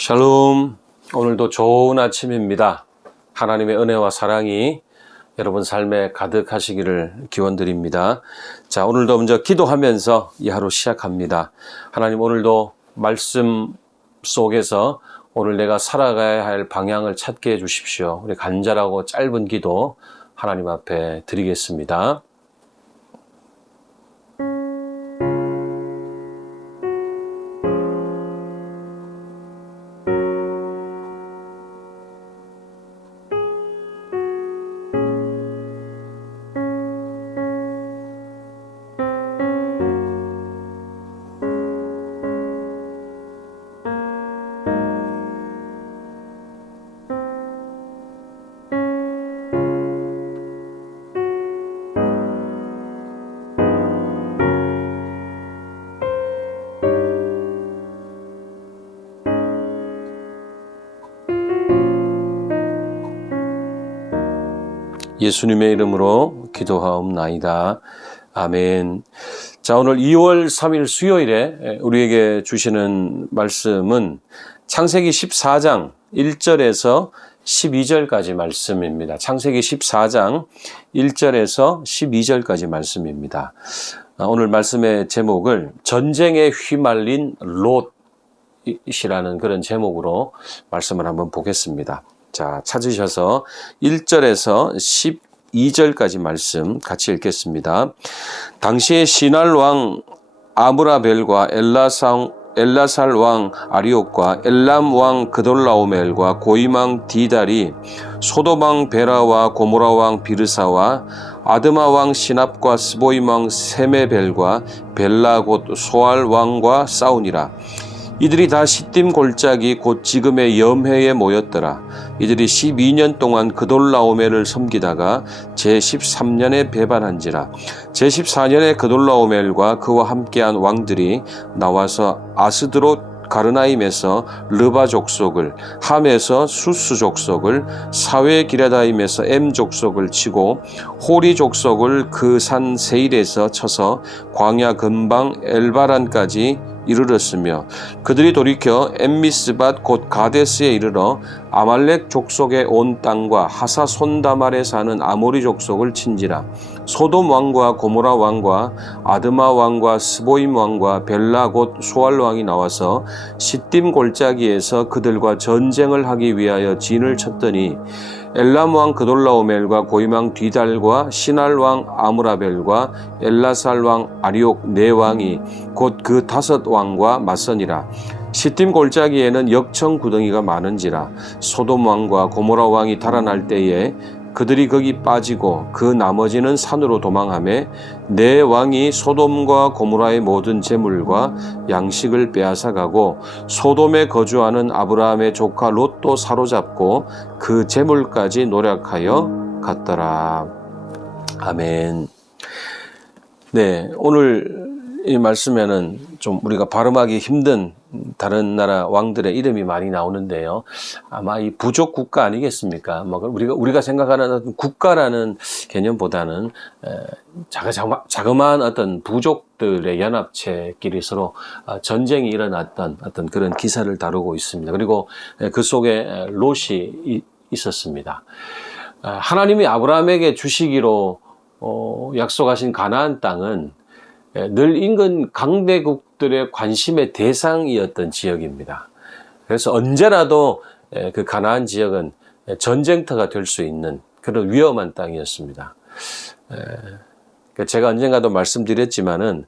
샬롬. 오늘도 좋은 아침입니다. 하나님의 은혜와 사랑이 여러분 삶에 가득하시기를 기원드립니다. 자, 오늘도 먼저 기도하면서 이 하루 시작합니다. 하나님 오늘도 말씀 속에서 오늘 내가 살아가야 할 방향을 찾게 해 주십시오. 우리 간절하고 짧은 기도 하나님 앞에 드리겠습니다. 예수님의 이름으로 기도하옵나이다. 아멘. 자, 오늘 2월 3일 수요일에 우리에게 주시는 말씀은 창세기 14장 1절에서 12절까지 말씀입니다. 창세기 14장 1절에서 12절까지 말씀입니다. 아, 오늘 말씀의 제목을 전쟁에 휘말린 롯이라는 그런 제목으로 말씀을 한번 보겠습니다. 자, 찾으셔서 1절에서 12절까지 말씀 같이 읽겠습니다. 당시에 시날 왕 아브라벨과 엘라상 엘라살 왕 아리옥과 엘람 왕 그돌라오멜과 고이망 디달이 왕 베라와 고모라 왕 비르사와 아드마 왕 시납과 스보임 왕 세메벨과 벨라 곧 소알 왕과 싸우니라. 이들이 다 시딤 골짜기 곧 지금의 염해에 모였더라. 이들이 12년 동안 그돌라오멜을 섬기다가 제13년에 배반한지라. 제14년에 그돌라오멜과 그와 함께한 왕들이 나와서 아스드롯 가르나임에서 르바 족속을, 함에서 수스 족속을, 사회 기라다임에서 엠 족속을 치고 호리 족속을 그 산 세일에서 쳐서 광야 근방 엘바란까지 이르렀으며 그들이 돌이켜 엠미스밭 곧 가데스에 이르러 아말렉 족속의 온 땅과 하사 손다말에 사는 아모리 족속을 친지라. 소돔 왕과 고모라 왕과 아드마 왕과 스보임 왕과 벨라 곧 소알 왕이 나와서 시딤 골짜기에서 그들과 전쟁을 하기 위하여 진을 쳤더니 엘람 왕 그돌라오멜과 고이망 디달과 시날 왕 아무라벨과 엘라살 왕 아리옥 네 왕이 곧 그 다섯 왕과 맞서니라. 시딤 골짜기에는 역청 구덩이가 많은지라 소돔 왕과 고모라 왕이 달아날 때에 그들이 거기 빠지고 그 나머지는 산으로 도망하며 내 왕이 소돔과 고모라의 모든 재물과 양식을 빼앗아 가고 소돔에 거주하는 아브라함의 조카 롯도 사로잡고 그 재물까지 노력하여 갔더라. 아멘. 네, 오늘 이 말씀에는 좀 우리가 발음하기 힘든 다른 나라 왕들의 이름이 많이 나오는데요. 아마 이 부족 국가 아니겠습니까? 뭐 우리가 우리가 생각하는 어떤 국가라는 개념보다는 자그마한 자그마한 어떤 부족들의 연합체끼리 서로 아, 전쟁이 일어났던 어떤 그런 기사를 다루고 있습니다. 그리고 그 속에 롯이 있었습니다. 아, 하나님이 아브라함에게 주시기로 어, 약속하신 가나안 땅은 예, 늘 인근 강대국들의 관심의 대상이었던 지역입니다. 그래서 언제라도 예, 그 가나안 지역은 전쟁터가 될 수 있는 그런 위험한 땅이었습니다. 예, 그러니까 제가 언젠가도 말씀드렸지만은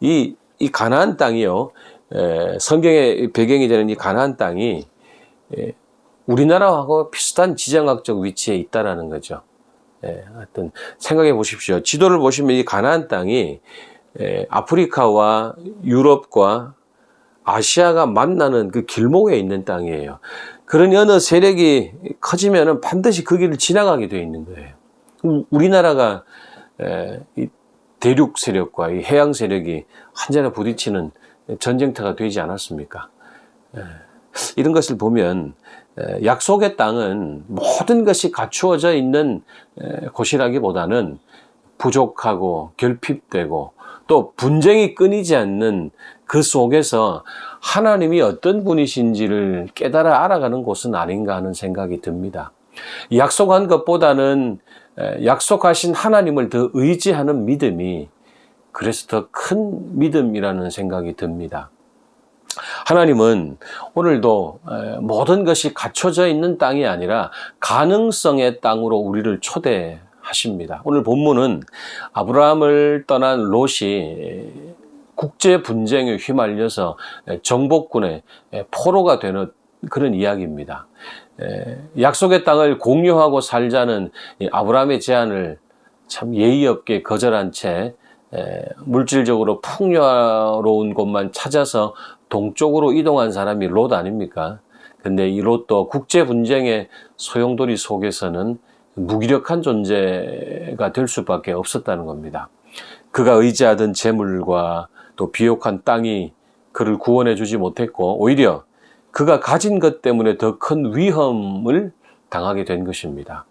이, 이 가나안 땅이요, 성경의 배경이 되는 이 가나안 땅이 우리나라하고 비슷한 지정학적 위치에 있다라는 거죠. 하여튼 생각해 보십시오. 지도를 보시면 이 가나안 땅이 에, 아프리카와 유럽과 아시아가 만나는 그 길목에 있는 땅이에요. 그러니 어느 세력이 커지면 반드시 그 길을 지나가게 되어 있는 거예요. 우리나라가 에, 이 대륙 세력과 이 해양 세력이 한자나 부딪히는 전쟁터가 되지 않았습니까? 에, 이런 것을 보면 약속의 땅은 모든 것이 갖추어져 있는 곳이라기보다는 부족하고 결핍되고 또 분쟁이 끊이지 않는 그 속에서 하나님이 어떤 분이신지를 깨달아 알아가는 곳은 아닌가 하는 생각이 듭니다. 약속한 것보다는 에, 약속하신 하나님을 더 의지하는 믿음이 그래서 더 큰 믿음이라는 생각이 듭니다. 하나님은 오늘도 에, 모든 것이 갖춰져 있는 땅이 아니라 가능성의 땅으로 우리를 초대 하십니다. 오늘 본문은 아브라함을 떠난 롯이 국제 분쟁에 휘말려서 정복군의 포로가 되는 그런 이야기입니다. 에, 약속의 땅을 공유하고 살자는 이 아브라함의 제안을 참 예의 없게 거절한 채 에, 물질적으로 풍요로운 곳만 찾아서 동쪽으로 이동한 사람이 롯 아닙니까? 근데 이 롯도 국제 분쟁의 소용돌이 속에서는 무기력한 존재가 될 수밖에 없었다는 겁니다. 그가 의지하던 재물과 또 비옥한 땅이 그를 구원해 주지 못했고 오히려 그가 가진 것 때문에 더 큰 위험을 당하게 된 것입니다.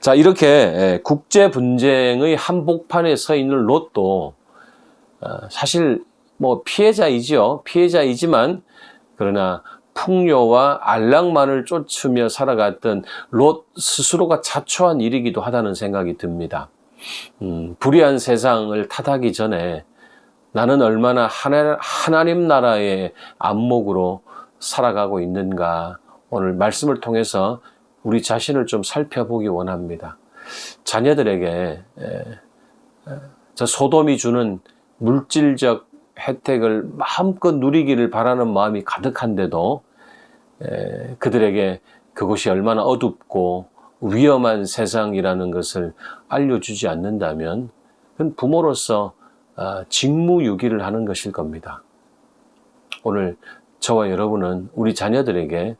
자, 이렇게 국제 분쟁의 한복판에 서 있는 롯도 어, 사실 뭐 피해자이지요. 피해자이지만 그러나 풍요와 안락만을 쫓으며 살아갔던 롯 스스로가 자초한 일이기도 하다는 생각이 듭니다. 음, 불의한 세상을 탓하기 전에 나는 얼마나 하나, 하나님 나라의 안목으로 살아가고 있는가 오늘 말씀을 통해서 우리 자신을 좀 살펴보기 원합니다. 자녀들에게 저 소돔이 주는 물질적 혜택을 마음껏 누리기를 바라는 마음이 가득한데도 에, 그들에게 그것이 얼마나 어둡고 위험한 세상이라는 것을 알려주지 않는다면 그건 부모로서 아, 직무유기를 하는 것일 겁니다. 오늘 저와 여러분은 우리 자녀들에게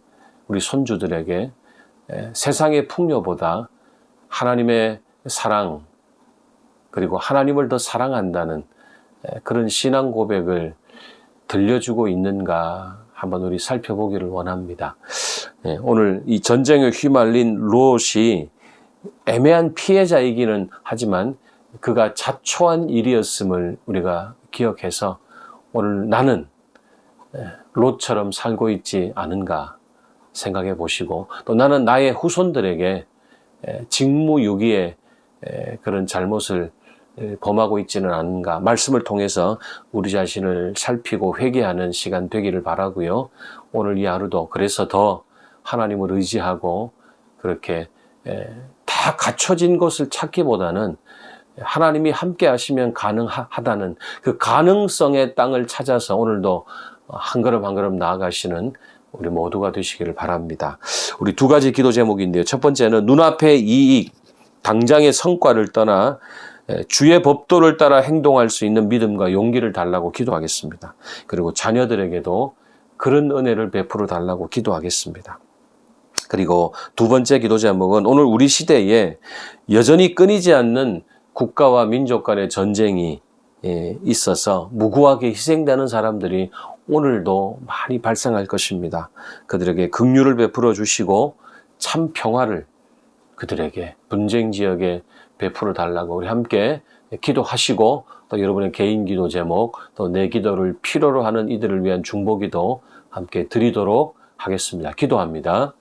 우리 손주들에게 에, 세상의 풍요보다 하나님의 사랑 그리고 하나님을 더 사랑한다는 에, 그런 신앙 고백을 들려주고 있는가 한번 우리 살펴보기를 원합니다. 예, 오늘 이 전쟁에 휘말린 롯이 애매한 피해자이기는 하지만 그가 자초한 일이었음을 우리가 기억해서 오늘 나는 예, 롯처럼 살고 있지 않은가 생각해 보시고 또 나는 나의 후손들에게 예, 직무유기의 예, 그런 잘못을 범하고 있지는 않은가 말씀을 통해서 우리 자신을 살피고 회개하는 시간 되기를 바라고요. 오늘 이 하루도 그래서 더 하나님을 의지하고 그렇게 다 갖춰진 것을 찾기보다는 하나님이 함께 하시면 가능하다는 그 가능성의 땅을 찾아서 오늘도 한 걸음 한 걸음 나아가시는 우리 모두가 되시기를 바랍니다. 우리 두 가지 기도 제목인데요. 첫 번째는 눈앞의 이익, 당장의 성과를 떠나 주의 법도를 따라 행동할 수 있는 믿음과 용기를 달라고 기도하겠습니다. 그리고 자녀들에게도 그런 은혜를 베풀어 달라고 기도하겠습니다. 그리고 두 번째 기도 제목은 오늘 우리 시대에 여전히 끊이지 않는 국가와 민족 간의 전쟁이 있어서 무고하게 희생되는 사람들이 오늘도 많이 발생할 것입니다. 그들에게 긍휼을 베풀어 주시고 참 평화를 그들에게 분쟁 지역에 베풀어 달라고 우리 함께 기도하시고 또 여러분의 개인 기도 제목 또 내 기도를 필요로 하는 이들을 위한 중보 기도 함께 드리도록 하겠습니다. 기도합니다.